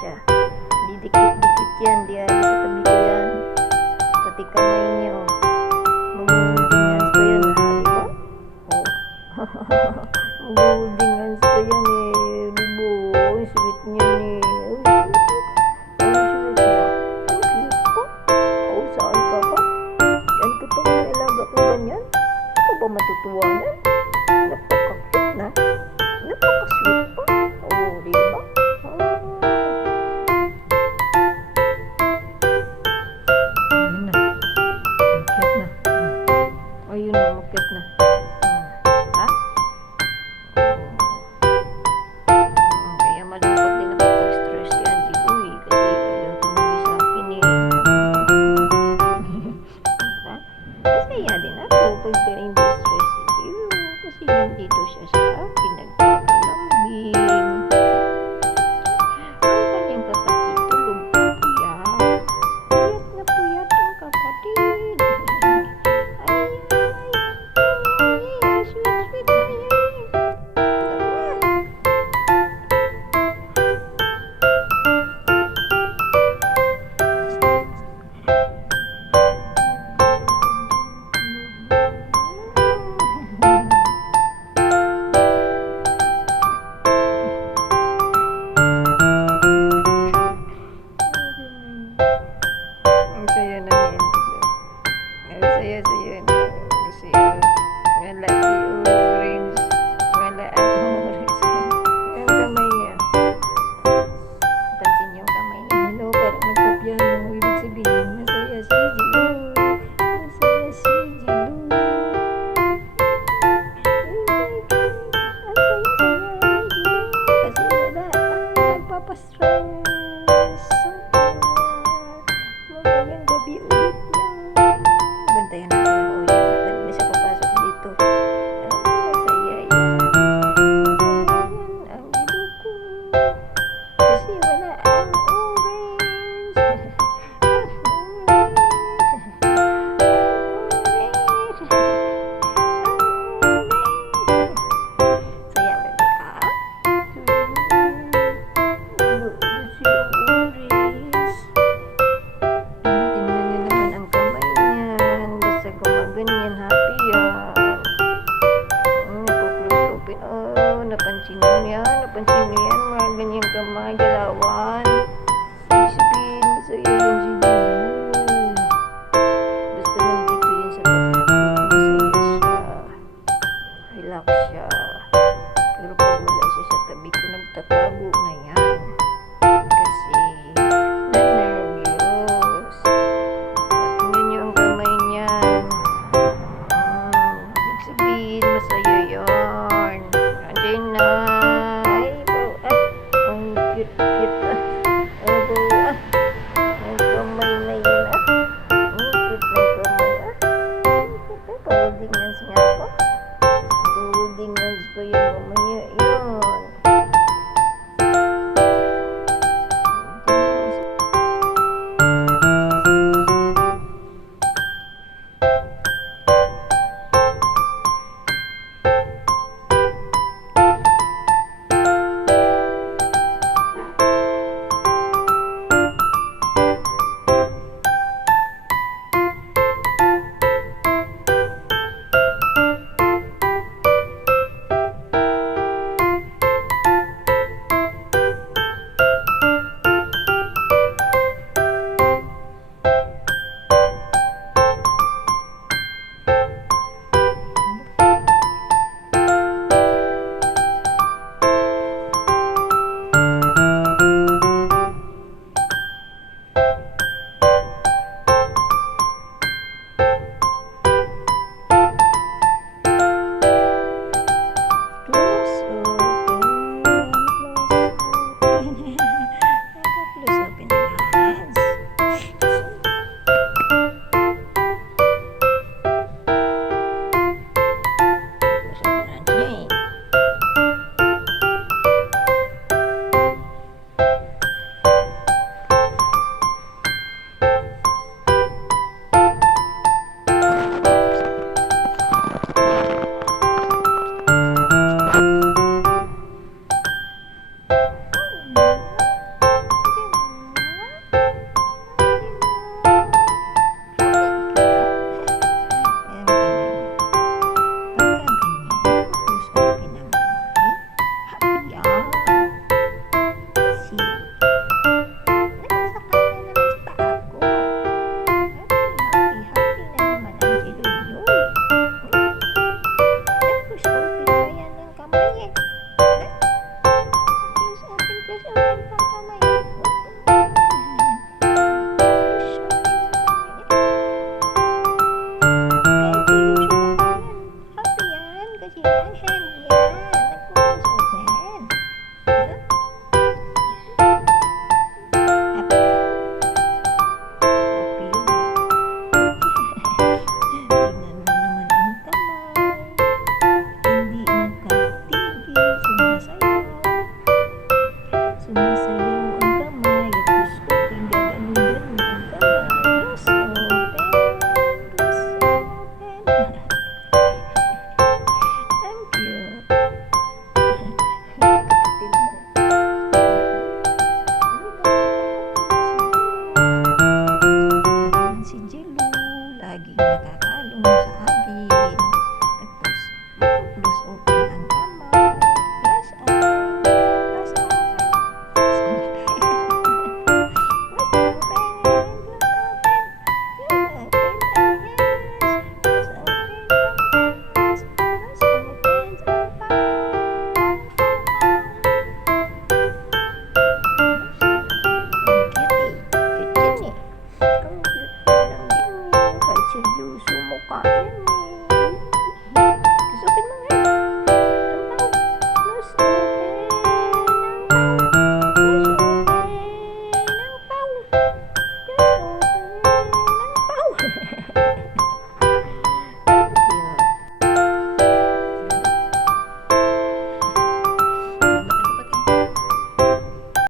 siya. Didikit-dikit yan. Di ay sa tabi ko yan. Pati kamay niya, oh. Mag-holding hands pa yan, ha? Diba? Oh. Mag-holding hands pa yan, eh. Diba? Ang sweet niya, eh. Ang sweet na. Ang cute pa. Oh, saan ka pa? Yan ka pa may alaga ko ganyan? Ano ba matutuwa niyan? Napaka-cute na. Napaka-sweet pa. Oh, diba? Ayun na, umakyat na. Ha? Kaya malungkot din ako pag-stress yan dito eh. Kasi ayaw tumuli sa akin eh. Diba? Masaya din ako pag hindi stress si you. Kasi nandito siya sa akin. Nagpakalambing. Ang kanyang kapatid tulog pa puyat. Puyat na puyat ang kapatid. Saya na niyan. Saya na. Kasi wala si orange. Wala ang orange. Ang kamay niya. Pansin niyo ang kamay niya. Hello, parang nagpa-piano. Ibig sabihin, masaya si Jilu. Masaya si Jilu. Ang saya-saya ni Jilu. Kasi wala ang nagpapastress sa kanya. Mamayang gabi ulit yan. Bantayan natin ang ulo. Ba't may siya papasok dito? Masaya yan. Ang ilo ko. Kasi wala ang orange. Saya bebe ka? Siyang orange. Tingnan niyo naman ang kamay niyan. Basta gumaganyan, happy yan. Close open. Oh, napansin niyo yan. Napansin niyo yan. Mga ganyang kamay, galawan. Ibig sabihin, masaya yan si Jilu. Basta nandito yan sa tabi ko, masaya siya. Relax siya. Pero pag wala siya sa tabi ko, nagtatago na yan.